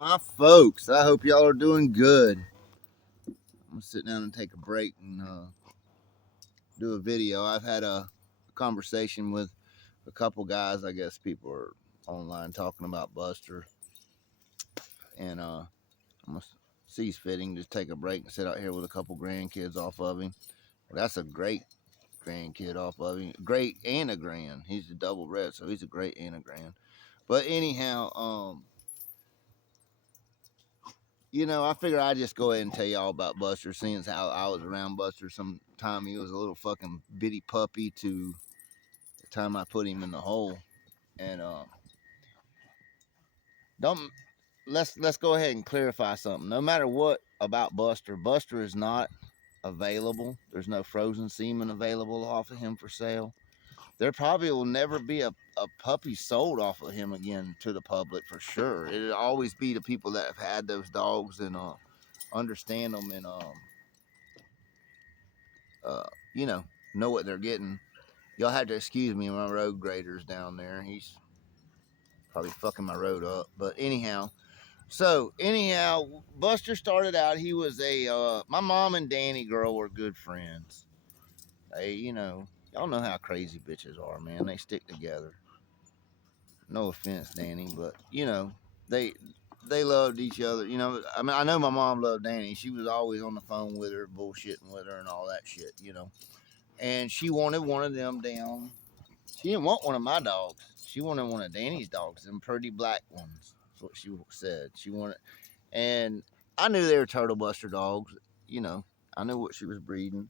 My folks, I hope y'all are doing good. I'm gonna sit down and take a break and do a video. I've had a conversation with a couple guys. I guess people are online talking about Buster, and I'm gonna see fitting just take a break and sit out here with a couple grandkids off of him. Well, that's a great grandkid off of him. Great and a grand. He's a double red, so he's a great and a grand. But anyhow, I figure I'd just go ahead and tell y'all about Buster, seeing as how I was around Buster sometime. He was a little fucking bitty puppy to the time I put him in the hole. And don't let's go ahead and clarify something. No matter what about Buster, Buster is not available. There's no frozen semen available off of him for sale. There probably will never be a puppy sold off of him again to the public for sure. It'll always be the people that have had those dogs and understand them and uh, you know what they're getting. Y'all have to excuse me, my road grader's down there. He's probably fucking my road up. But anyhow, Buster started out. He was my mom and Danny girl were good friends. Y'all know how crazy bitches are, man. They stick together. No offense, Danny, but they they loved each other. I mean, I know my mom loved Danny. She was always on the phone with her, bullshitting with her, and all that shit. And she wanted one of them down. She didn't want one of my dogs. She wanted one of Danny's dogs, them pretty black ones. That's what she said. She wanted, and I knew they were turtle buster dogs. You know, I knew what she was breeding,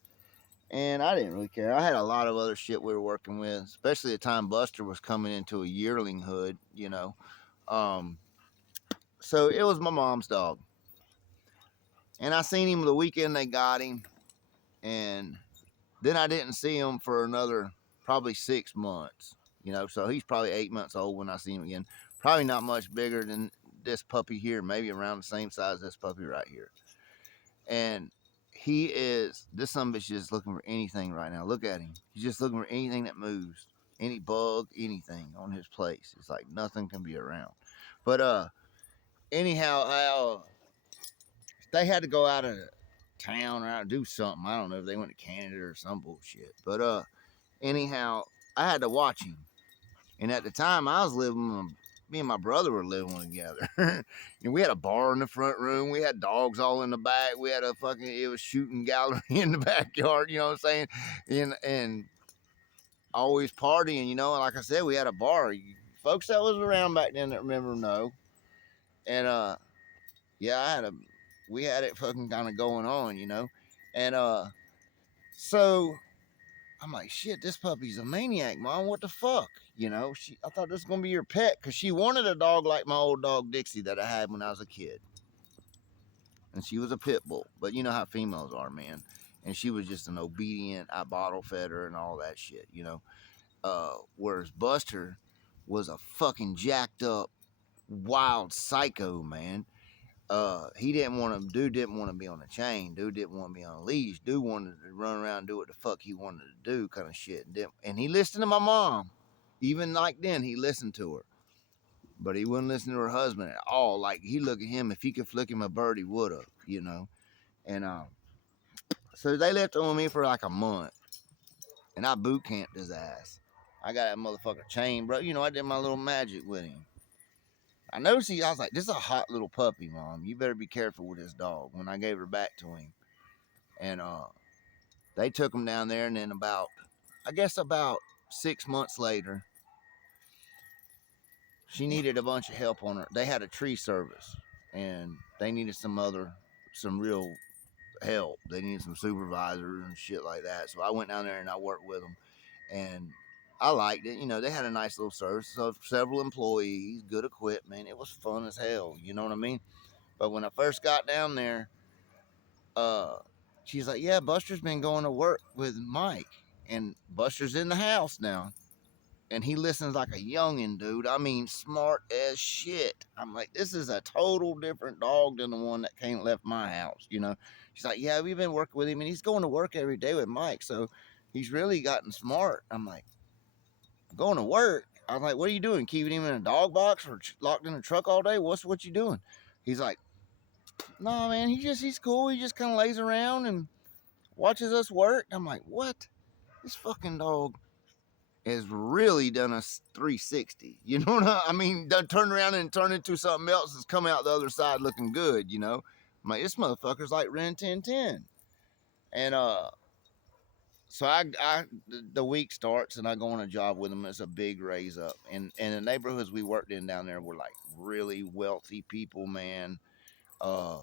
and I didn't really care. I had a lot of other shit we were working with, especially the time Buster was coming into a yearling hood. Um, so it was my mom's dog, and I seen him the weekend they got him, and then I didn't see him for another probably 6 months. So he's probably 8 months old when I see him again. Probably not much bigger than this puppy here, maybe around the same size as this puppy right here. And this son of a bitch is looking for anything right now. Look at him. He's just looking for anything that moves, any bug, anything on his place. It's like nothing can be around. But anyhow, they had to go out of town or out and do something. I don't know if they went to Canada or some bullshit. But anyhow, I had to watch him. And at the time, I was living. Me and my brother were living together. We had a bar in the front room. We had dogs all in the back. We had it was shooting gallery in the backyard. You know what I'm saying? And always partying. And like I said, we had a bar. Folks that was around back then that remember know. And yeah, we had it fucking kind of going on. And so I'm like, shit, this puppy's a maniac, Mom. What the fuck? I thought this was gonna be your pet because she wanted a dog like my old dog Dixie that I had when I was a kid, and she was a pit bull. But you know how females are, man. And she was just an obedient. I bottle fed her and all that shit. Whereas Buster was a fucking jacked up, wild psycho, man. He didn't want to. Dude didn't want to be on a chain. Dude didn't want to be on a leash. Dude wanted to run around and do what the fuck he wanted to do, kind of shit. And he listened to my mom. Even like then, he listened to her, but he wouldn't listen to her husband at all. Like he looked at him. If he could flick him a bird, he would have. And so they left on me for like a month, and I boot camped his ass. I got that motherfucker chain, bro. I did my little magic with him. I was like, this is a hot little puppy, Mom. You better be careful with this dog. When I gave her back to him. And they took him down there, and then about 6 months later, she needed a bunch of help on her. They had a tree service, and they needed some real help. They needed some supervisors and shit like that. So I went down there and I worked with them, and I liked it. They had a nice little service, so several employees, good equipment. It was fun as hell. You know what I mean? But when I first got down there, uh, she's like, "Yeah, Buster's been going to work with Mike, and Buster's in the house now, and he listens like a youngin', dude. I mean, smart as shit." I'm like, "This is a total different dog than the one that came and left my house." She's like, "Yeah, we've been working with him, and he's going to work every day with Mike, so he's really gotten smart." I'm like, "Going to work?" I'm like, "What are you doing? Keeping him in a dog box or locked in a truck all day? What you doing?" He's like, no, man, he's cool. He just kind of lays around and watches us work. I'm like, what? This fucking dog has really done a 360. You know what I mean? Done turned around and turned into something else that's come out the other side looking good, you know? I'm like, this motherfucker's like Ren 1010. And so the week starts and I go on a job with him. It's a big raise up. And the neighborhoods we worked in down there were like really wealthy people, man. Uh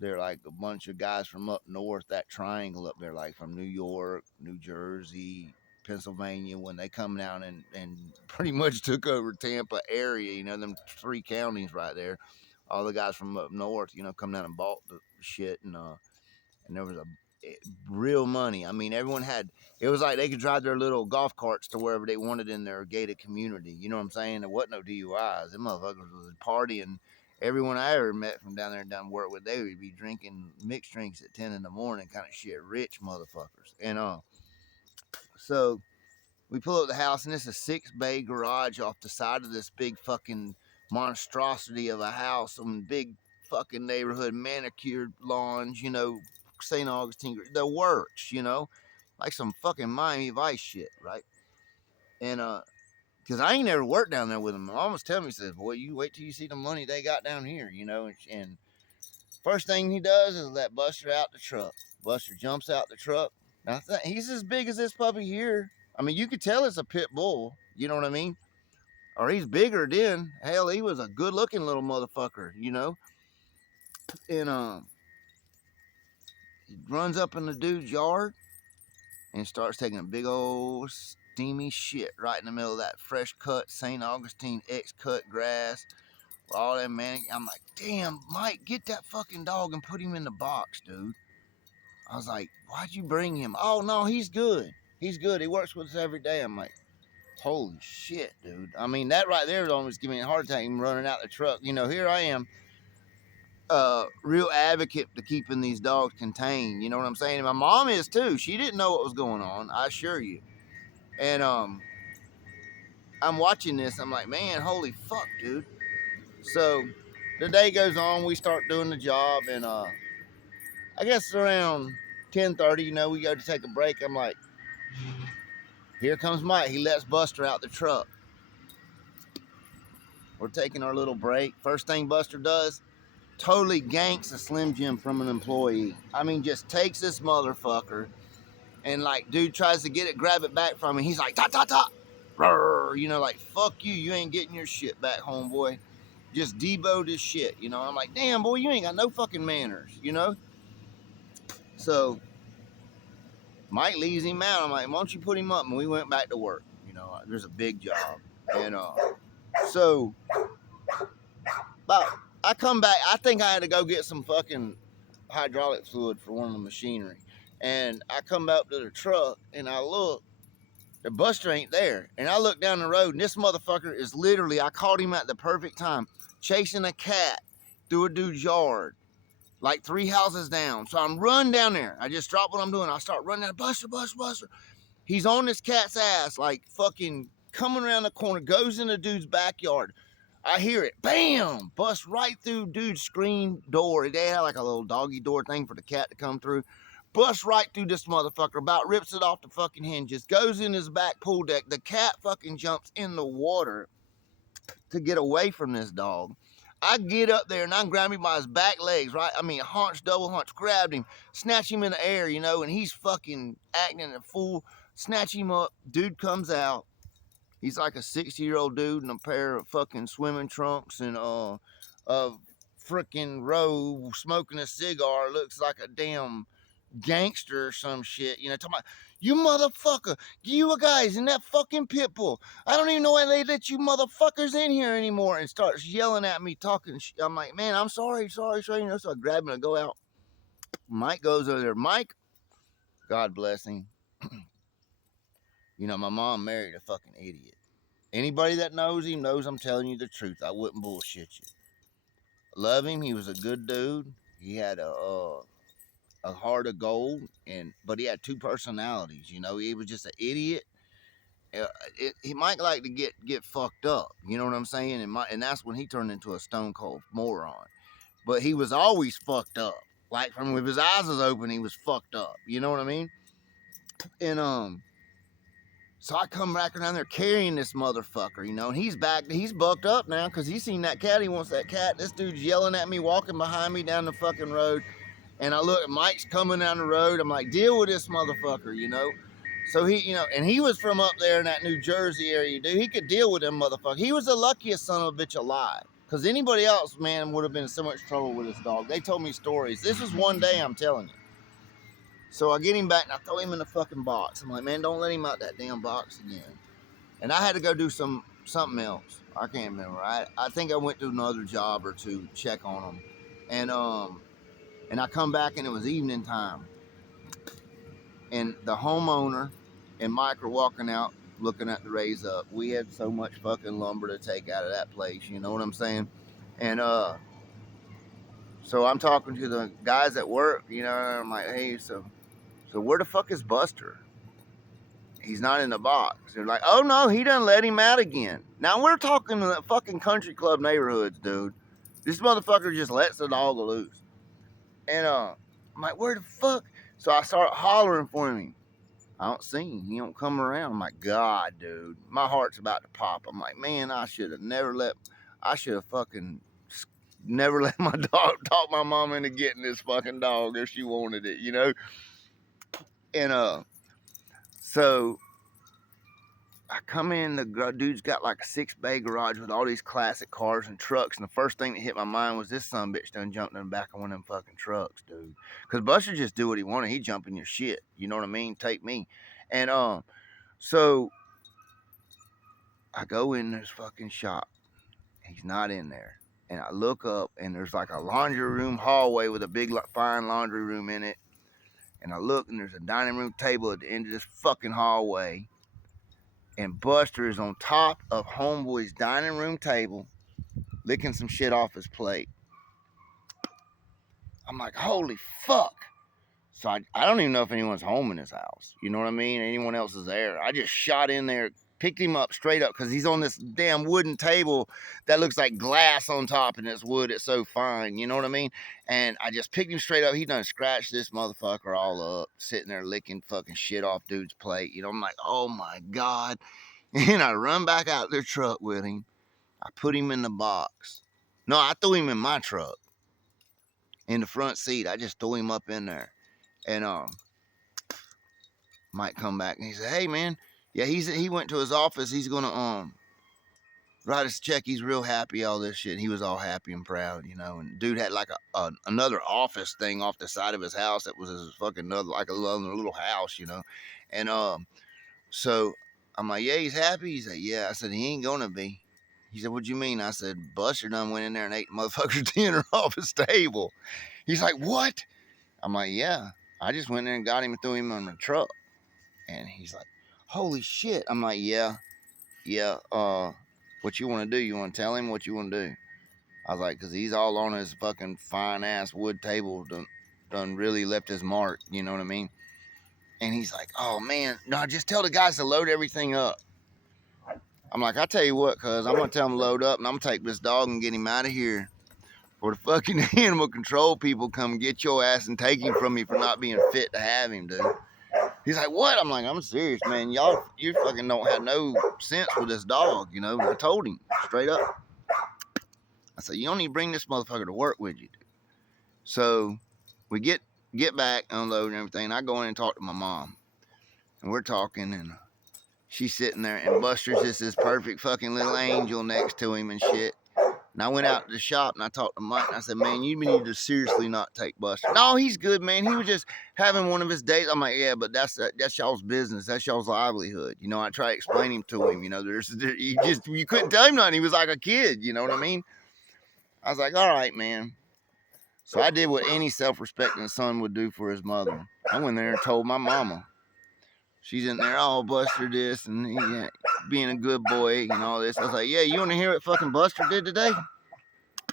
they're like a bunch of guys from up north, that triangle up there, like from New York, New Jersey, Pennsylvania, when they come down and pretty much took over Tampa area, you know, them 3 counties right there. All the guys from up north, you know, come down and bought the shit, and there was real money. I mean, everyone had, it was like they could drive their little golf carts to wherever they wanted in their gated community. You know what I'm saying? There wasn't no DUIs. Them motherfuckers was partying. Everyone I ever met from down there and down work with, they would be drinking mixed drinks at 10 in the morning, kind of shit, rich motherfuckers. And so we pull up the house, and it's a 6-bay garage off the side of this big fucking monstrosity of a house, some big fucking neighborhood, manicured lawns, you know, St. Augustine, the works, you know, like some fucking Miami Vice shit, right? And because I ain't never worked down there with them. My mom was telling me, says, boy, you wait till you see the money they got down here, you know. And first thing he does is let Buster out the truck. Buster jumps out the truck. Now, he's as big as this puppy here. I mean, you could tell it's a pit bull, you know what I mean? Or he's bigger than, hell, he was a good looking little motherfucker, you know? And he runs up in the dude's yard and starts taking a big old steamy shit right in the middle of that fresh cut St. Augustine X-cut grass. All that, man. I'm like, damn, Mike, get that fucking dog and put him in the box, dude. I was like, why'd you bring him? Oh, no, he's good. He's good. He works with us every day. I'm like, holy shit, dude. I mean, that right there is almost giving me a heart attack. Him running out the truck. You know, here I am, real advocate to keeping these dogs contained. You know what I'm saying? And my mom is too. She didn't know what was going on, I assure you. And I'm watching this. I'm like, man, holy fuck, dude. So the day goes on. We start doing the job, and I guess around 10:30, you know, we go to take a break. I'm like, here comes Mike. He lets Buster out the truck. We're taking our little break. First thing Buster does, totally ganks a Slim Jim from an employee. I mean, just takes this motherfucker and, like, dude tries to get it, grab it back from him. He's like, ta ta ta, you know, like, fuck you. You ain't getting your shit back, homeboy. Just deboed his shit, you know. I'm like, damn, boy, you ain't got no fucking manners, you know. So Mike leaves him out. I'm like, why don't you put him up? And we went back to work. You know, there's a big job. And so about, I come back. I think I had to go get some fucking hydraulic fluid for one of the machinery. And I come up to the truck and I look, the Buster ain't there. And I look down the road and this motherfucker is literally, I caught him at the perfect time, chasing a cat through a dude's yard, like 3 houses down. So I'm running down there. I just drop what I'm doing. I start running down, Buster, Buster, Buster. He's on this cat's ass, like fucking coming around the corner, goes in the dude's backyard. I hear it, bam, bust right through dude's screen door. They had like a little doggy door thing for the cat to come through. Bust right through this motherfucker, about rips it off the fucking hinges, goes in his back pool deck. The cat fucking jumps in the water to get away from this dog. I get up there and I grab him by his back legs, right? I mean, hunch, double hunch, grabbed him, snatch him in the air, you know, and he's fucking acting a fool. Snatch him up. Dude comes out. He's like a 60-year-old dude in a pair of fucking swimming trunks and a freaking robe, smoking a cigar. Looks like a damn gangster or some shit. You know, talking about, you motherfucker, you guys in that fucking pit bull. I don't even know why they let you motherfuckers in here anymore. And starts yelling at me, talking. I'm like, man, I'm sorry. You know, so I grab him and go out. Mike goes over there. Mike, God bless him. You know, my mom married a fucking idiot. Anybody that knows him knows I'm telling you the truth. I wouldn't bullshit you. Love him. He was a good dude. He had a heart of gold, but he had 2 personalities. You know, he was just an idiot. He might like to get fucked up. You know what I'm saying? And that's when he turned into a stone cold moron. but he was always fucked up. Like from if his eyes was open, he was fucked up. You know what I mean? And so I come back around there carrying this motherfucker, you know, and he's bucked up now because he's seen that cat. He wants that cat. This dude's yelling at me, walking behind me down the fucking road. And I look, Mike's coming down the road. I'm like, deal with this motherfucker, you know? So he, you know, and he was from up there in that New Jersey area, dude. He could deal with them motherfuckers. He was the luckiest son of a bitch alive. Because anybody else, man, would have been in so much trouble with this dog. They told me stories. This was one day, I'm telling you. So I get him back and I throw him in the fucking box. I'm like, man, don't let him out that damn box again. And I had to go do something else. I can't remember. I think I went to another job or two, check on him. And I come back and it was evening time. And the homeowner and Mike are walking out looking at the raise up. We had so much fucking lumber to take out of that place, you know what I'm saying? And so I'm talking to the guys at work, you know, and I'm like, hey, so where the fuck is Buster? He's not in the box. They're like, oh no, he done let him out again. Now we're talking the fucking country club neighborhoods, dude. This motherfucker just lets the dog loose. And I'm like, where the fuck? So I start hollering for him. I don't see him. He don't come around. I'm like, God, dude. My heart's about to pop. I'm like, man, I should have fucking never let my dog talk my mom into getting this fucking dog if she wanted it, you know? And so I come in, the dude's got like a 6-bay garage with all these classic cars and trucks, and the first thing that hit my mind was this son of a bitch done jumped in the back of one of them fucking trucks, dude. Because Buster just do what he wanted. He jump in your shit. You know what I mean? Take me. And so I go in this fucking shop. He's not in there. And I look up, and there's like a laundry room hallway with a big fine laundry room in it. And I look, and there's a dining room table at the end of this fucking hallway. And Buster is on top of homeboy's dining room table, licking some shit off his plate. I'm like, holy fuck. So I don't even know if anyone's home in this house. You know what I mean? Anyone else is there. I just shot in there, picked him up straight up, because he's on this damn wooden table that looks like glass on top, and it's wood. It's so fine. You know what I mean? And I just picked him straight up. He done scratched this motherfucker all up, sitting there licking fucking shit off dude's plate. You know, I'm like, oh my God. And I run back out their truck with him. I put him in the box. No, I threw him in my truck. In the front seat. I just threw him up in there. And Mike come back and he said, hey man, yeah, he went to his office. He's gonna write us a check. He's real happy, all this shit. He was all happy and proud, you know. And dude had like another office thing off the side of his house that was his fucking like a little house, you know. And so I'm like, yeah, he's happy. He said, yeah. I said, he ain't gonna be. He said, what you mean? I said, Buster done went in there and ate the motherfucker's dinner off his table. He's like, what? I'm like, yeah. I just went there and got him and threw him on the truck. And he's like, holy shit. I'm like, yeah. What you want to do? You want to tell him what you want to do? I was like, because he's all on his fucking fine-ass wood table. Done really left his mark. You know what I mean? And he's like, oh, man. No, just tell the guys to load everything up. I'm like, I tell you what, cuz I'm going to tell him to load up, and I'm going to take this dog and get him out of here. Or the fucking animal control people come get your ass and take him from me for not being fit to have him, dude. He's like, what? I'm like, I'm serious, man. You fucking don't have no sense with this dog, you know. I told him straight up. I said, you don't need to bring this motherfucker to work with you, dude. So we get back, unload and everything. And I go in and talk to my mom. And we're talking, and she's sitting there, and Buster's just this perfect fucking little angel next to him and shit. And I went out to the shop and I talked to Mike and I said, man, you need to seriously not take Buster. No, he's good, man. He was just having one of his days. I'm like, yeah, but that's y'all's business. That's y'all's livelihood. You know, I try explaining to him, you know, you couldn't tell him nothing. He was like a kid, you know what I mean? I was like, all right, man. So I did what any self-respecting son would do for his mother. I went there and told my mama. She's in there, oh, Buster this, and being a good boy and all this. I was like, yeah, you want to hear what fucking Buster did today?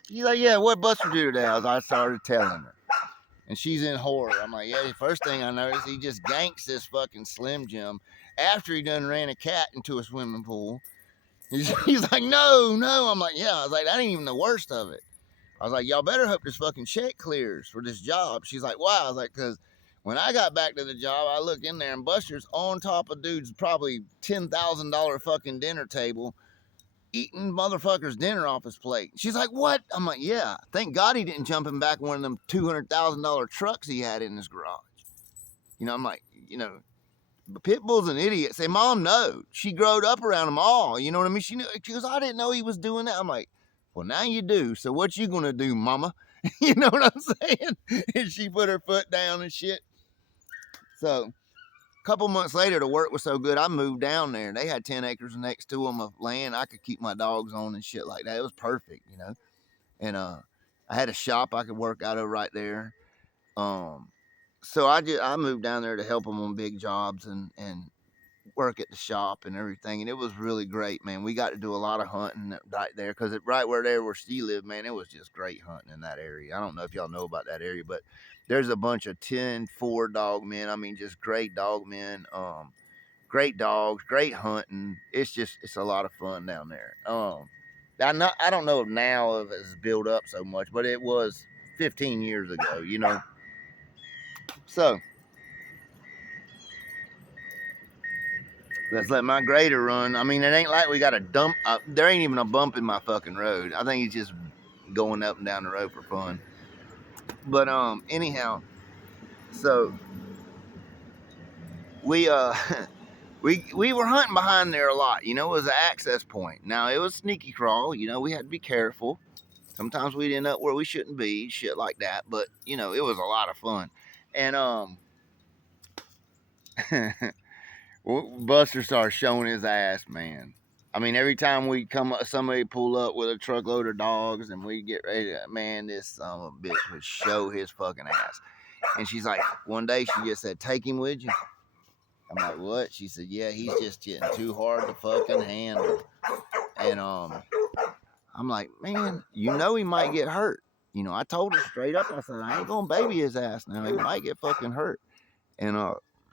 She's like, yeah, what Buster do today? I started telling her. And she's in horror. I'm like, yeah, the first thing I noticed, he just ganks this fucking Slim Jim after he done ran a cat into a swimming pool. He's like, no. I'm like, yeah. I was like, that ain't even the worst of it. I was like, y'all better hope this fucking check clears for this job. She's like, why? I was like, because when I got back to the job, I look in there and Buster's on top of dude's probably $10,000 fucking dinner table, eating motherfucker's dinner off his plate. She's like, what? I'm like, yeah. Thank God he didn't jump him back in one of them $200,000 trucks he had in his garage. You know, I'm like, you know, Pitbull's an idiot. Say, Mom, no. She growed up around them all. You know what I mean? She goes, I didn't know he was doing that. I'm like, well, now you do. So what you gonna do, Mama? You know what I'm saying? And she put her foot down and shit. So a couple months later, the work was so good, I moved down there. They had 10 acres next to them of land I could keep my dogs on and shit like that. It was perfect, you know. And I had a shop I could work out of right there. So I moved down there to help them on big jobs and work at the shop and everything, and it was really great, man. We got to do a lot of hunting right there because right where she lived, man, it was just great hunting in that area. I don't know if y'all know about that area, but there's a bunch of 10-4 dog men. I mean, just great dog men, great dogs, great hunting. It's a lot of fun down there. I don't know if now if it's built up so much, but it was 15 years ago, you know. So let's let my grader run. I mean, it ain't like we got a dump. There ain't even a bump in my fucking road. I think he's just going up and down the road for fun. But anyhow, so we we were hunting behind there a lot. You know, it was an access point. Now it was sneaky crawl. You know, we had to be careful. Sometimes we'd end up where we shouldn't be, shit like that. But you know, it was a lot of fun. And Buster starts showing his ass, man. I mean, every time we come up, somebody pull up with a truckload of dogs and we get ready to, man, this son of a bitch would show his fucking ass. And she's like, one day she just said, take him with you. I'm like, what? She said, yeah, he's just getting too hard to fucking handle. And I'm like, man, you know he might get hurt. You know, I told her straight up, I said, I ain't gonna baby his ass now. He might get fucking hurt. And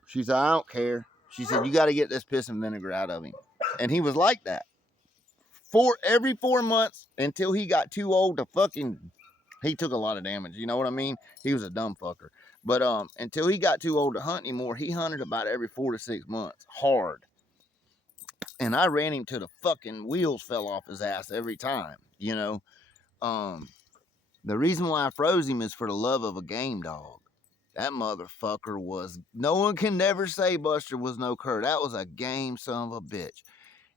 she said, I don't care. She said, you got to get this piss and vinegar out of him. And he was like that. Every 4 months until he got too old to fucking, he took a lot of damage. You know what I mean? He was a dumb fucker. But until he got too old to hunt anymore, he hunted about every 4 to 6 months. Hard. And I ran him till the fucking wheels fell off his ass every time, you know. The reason why I froze him is for the love of a game dog. That motherfucker was, no one can never say Buster was no cur. That was a game son of a bitch.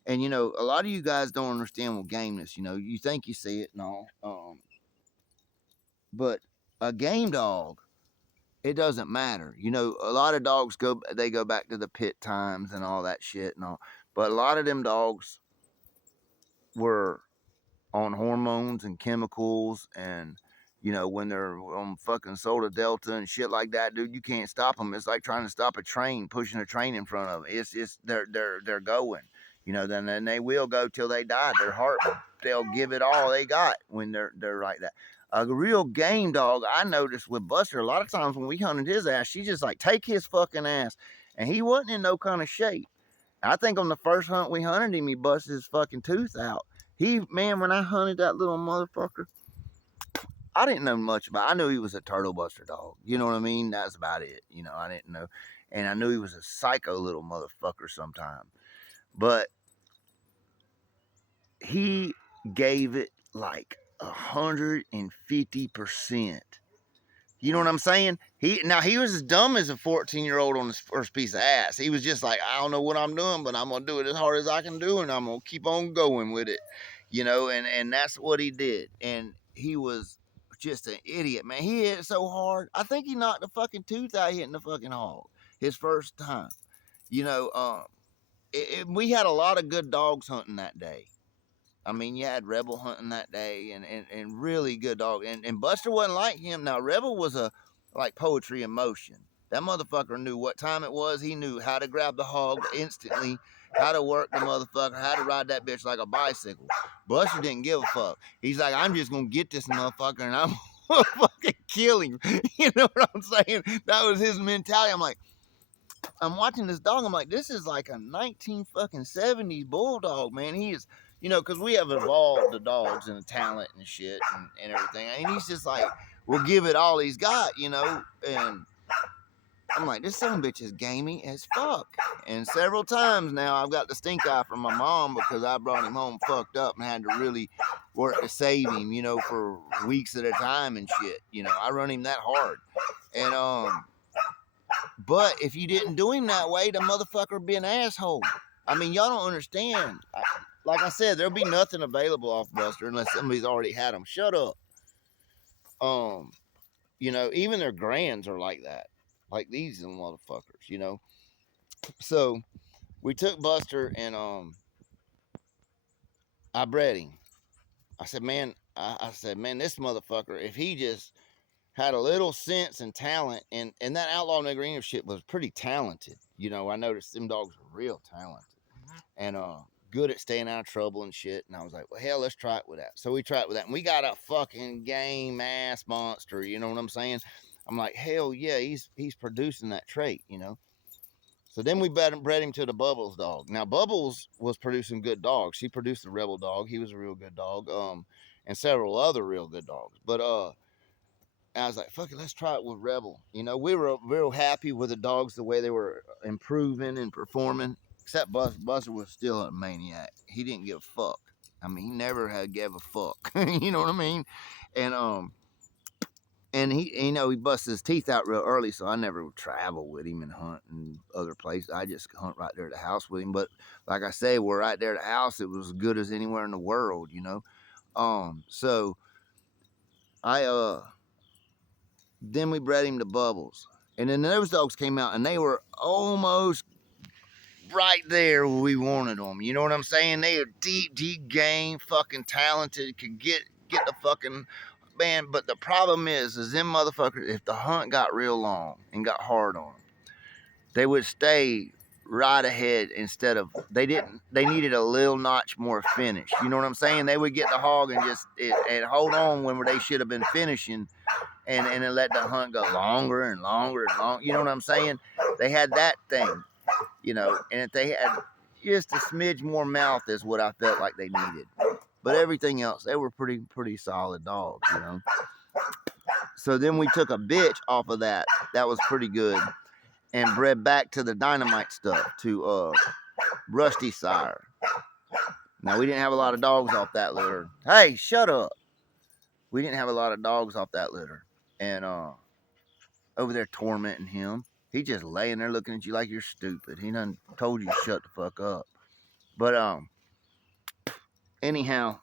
And, you know, a lot of you guys don't understand what gameness, you know, you think you see it and all. But a game dog, it doesn't matter. You know, a lot of dogs go back to the pit times and all that shit and all. But a lot of them dogs were on hormones and chemicals and, you know, when they're on fucking soda delta and shit like that, dude, you can't stop them. It's like trying to stop a train, pushing a train in front of them. It's they're going, you know. Then they will go till they die. Their heart, they'll give it all they got when they're like that. A real game dog, I noticed with Buster, a lot of times when we hunted his ass, she just like take his fucking ass, and he wasn't in no kind of shape. I think on the first hunt we hunted him, he busted his fucking tooth out. Man, when I hunted that little motherfucker, I didn't know much about it. I knew he was a turtle buster dog. You know what I mean? That's about it. You know, I didn't know. And I knew he was a psycho little motherfucker sometime. But he gave it like 150%. You know what I'm saying? He was as dumb as a 14-year-old on his first piece of ass. He was just like, I don't know what I'm doing, but I'm gonna do it as hard as I can do, and I'm gonna keep on going with it. You know, and that's what he did. And he was just an idiot, man. He hit it so hard. I think he knocked the fucking tooth out hitting the fucking hog his first time. You know, we had a lot of good dogs hunting that day. I mean, you had Rebel hunting that day and really good dog. And Buster wasn't like him. Now, Rebel was like poetry in motion. That motherfucker knew what time it was. He knew how to grab the hog instantly, how to work the motherfucker, how to ride that bitch like a bicycle. Buster didn't give a fuck. He's like, I'm just going to get this motherfucker and I'm going to fucking kill him. You know what I'm saying? That was his mentality. I'm like, I'm watching this dog. I'm like, this is like a 1970s bulldog, man. He is you know, because we have evolved the dogs and the talent and shit and everything. And he's just like, we'll give it all he's got, you know. And I'm like, this son of a bitch is gamey as fuck. And several times now I've got the stink eye from my mom because I brought him home fucked up and had to really work to save him, you know, for weeks at a time and shit. You know, I run him that hard. And but if you didn't do him that way, the motherfucker would be an asshole. I mean, y'all don't understand. Like I said, there'll be nothing available off Buster unless somebody's already had them. Shut up. You know, even their grands are like that. Like these motherfuckers, you know. So we took Buster and I bred him. I said, man, I said, man, this motherfucker, if he just had a little sense and talent, and that outlaw niggerino shit was pretty talented. You know, I noticed them dogs were real talented and good at staying out of trouble and shit. And I was like, well, hell, let's try it with that. So we tried it with that, and we got a fucking game ass monster. You know what I'm saying? I'm like, hell yeah, he's producing that trait, you know. So then we bred him to the Bubbles dog. Now Bubbles was producing good dogs. She produced the Rebel dog. He was a real good dog. And several other real good dogs. But I was like, fuck it, let's try it with Rebel. You know, we were real happy with the dogs, the way they were improving and performing. Except Buster. Buster was still a maniac. He didn't give a fuck. I mean, he never had gave a fuck. You know what I mean? And and he, you know, he busted his teeth out real early, so I never would travel with him and hunt in other places. I just hunt right there at the house with him. But like I say, we're right there at the house. It was as good as anywhere in the world, you know. So I then we bred him to Bubbles. And then those dogs came out and they were almost right there where we wanted them. You know what I'm saying? They are deep game, fucking talented, could get the fucking man. But the problem is them motherfuckers, if the hunt got real long and got hard on them, they would stay right ahead instead of they needed a little notch more finish. You know what I'm saying? They would get the hog and just and hold on when they should have been finishing and then let the hunt go longer and longer and longer. You know what I'm saying? They had that thing, you know, and if they had just a smidge more mouth is what I felt like they needed. But everything else, they were pretty solid dogs, you know. So then we took a bitch off of that. That was pretty good. And bred back to the dynamite stuff, to Rusty Sire. Now, we didn't have a lot of dogs off that litter. Hey, shut up. We didn't have a lot of dogs off that litter. And over there tormenting him. He just laying there looking at you like you're stupid. He done told you to shut the fuck up. But anyhow,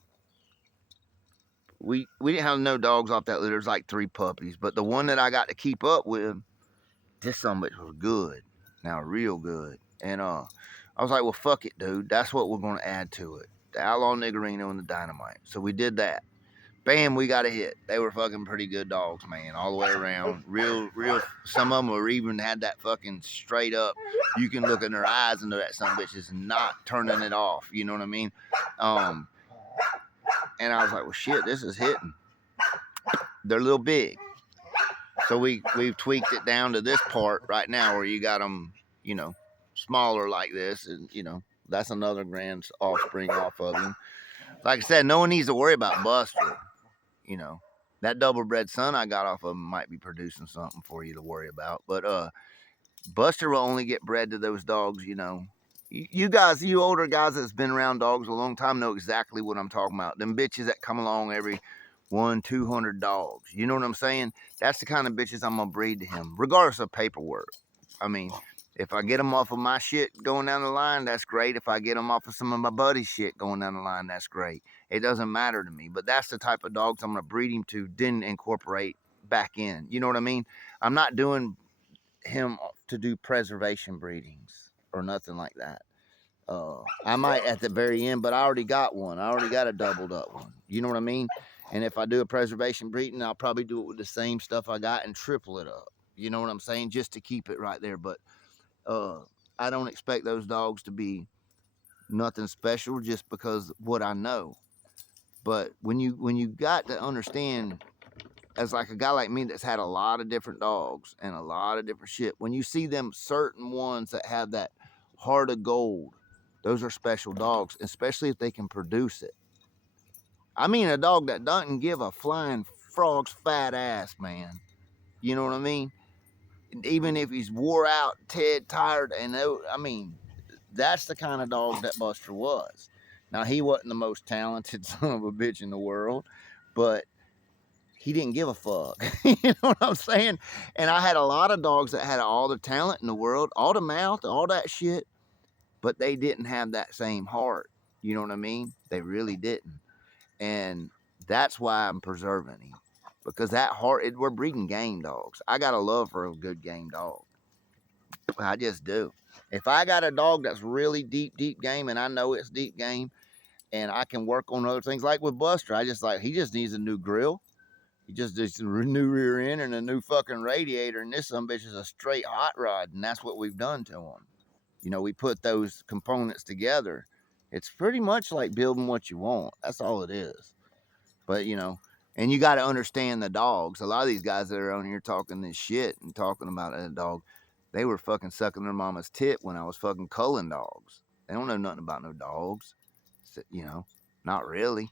we didn't have no dogs off that litter. It was like 3 puppies. But the one that I got to keep up with, this sumbitch was good. Now, real good. And I was like, well, fuck it, dude. That's what we're going to add to it. The Outlaw Niggerino and the Dynamite. So we did that. Bam, we got a hit. They were fucking pretty good dogs, man, all the way around. Real. Some of them were even had that fucking straight up. You can look in their eyes and know that some bitch is not turning it off. You know what I mean? And I was like, well, shit, this is hitting. They're a little big. So we've tweaked it down to this part right now where you got them, you know, smaller like this. And, you know, that's another grand offspring off of him. Like I said, no one needs to worry about Buster. You know, that double bred son I got off of him might be producing something for you to worry about. But Buster will only get bred to those dogs, you know. You guys, you older guys that's been around dogs a long time know exactly what I'm talking about. Them bitches that come along every 100-200 dogs. You know what I'm saying? That's the kind of bitches I'm going to breed to him, regardless of paperwork. I mean, if I get them off of my shit going down the line, that's great. If I get them off of some of my buddies' shit going down the line, that's great. It doesn't matter to me. But that's the type of dogs I'm going to breed him to, then incorporate back in. You know what I mean? I'm not doing him to do preservation breedings or nothing like that. I might at the very end, but I already got one. I already got a doubled up one. You know what I mean? And if I do a preservation breeding, I'll probably do it with the same stuff I got and triple it up. You know what I'm saying? Just to keep it right there. But I don't expect those dogs to be nothing special just because of what I know. But when you got to understand, as like a guy like me that's had a lot of different dogs and a lot of different shit, when you see them certain ones that have that heart of gold, Those are special dogs, especially if they can produce it. I mean, a dog that doesn't give a flying frog's fat ass, man. You know what I mean? Even if he's wore out, tired, and I mean, that's the kind of dog that Buster was. Now, he wasn't the most talented son of a bitch in the world, but he didn't give a fuck. You know what I'm saying? And I had a lot of dogs that had all the talent in the world, all the mouth, all that shit, but they didn't have that same heart. You know what I mean? They really didn't. And that's why I'm preserving him. Because that heart, we're breeding game dogs. I got a love for a good game dog. I just do. If I got a dog that's really deep game, and I know it's deep game, and I can work on other things, like with Buster, he just needs a new grill. He just needs a new rear end and a new fucking radiator, and this some bitch is a straight hot rod, and that's what we've done to him. You know, we put those components together. It's pretty much like building what you want. That's all it is. But, you know, and you got to understand the dogs. A lot of these guys that are on here talking this shit and talking about a dog, they were fucking sucking their mama's tit when I was fucking culling dogs. They don't know nothing about no dogs. So, you know, not really.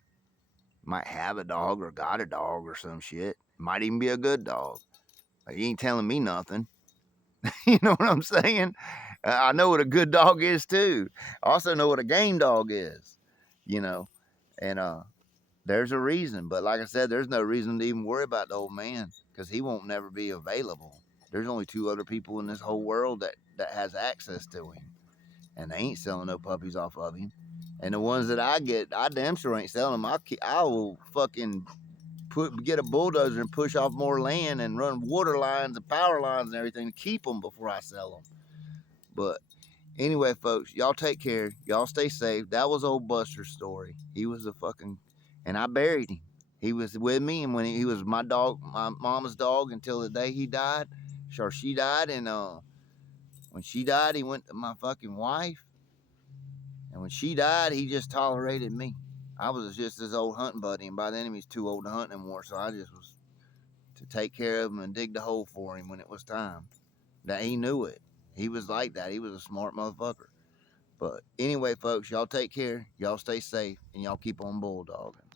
Might have a dog or got a dog or some shit. Might even be a good dog. Like, you ain't telling me nothing. You know what I'm saying? I know what a good dog is too. I also know what a game dog is. You know, and there's a reason. But like I said, there's no reason to even worry about the old man because he won't never be available. There's only 2 other people in this whole world that has access to him, and they ain't selling no puppies off of him. And the ones that I get, I damn sure ain't selling them. I will fucking get a bulldozer and push off more land and run water lines and power lines and everything to keep them before I sell them. But anyway, folks, y'all take care. Y'all stay safe. That was old Buster's story. He was a fucking, and I buried him. He was with me, and when he was my dog, my mama's dog, until the day he died, or she died, and when she died, he went to my fucking wife, and when she died, he just tolerated me. I was just his old hunting buddy, and by then he was too old to hunt anymore, so I just was to take care of him and dig the hole for him when it was time. That he knew it. He was like that. He was a smart motherfucker. But anyway, folks, y'all take care. Y'all stay safe, and y'all keep on bulldogging.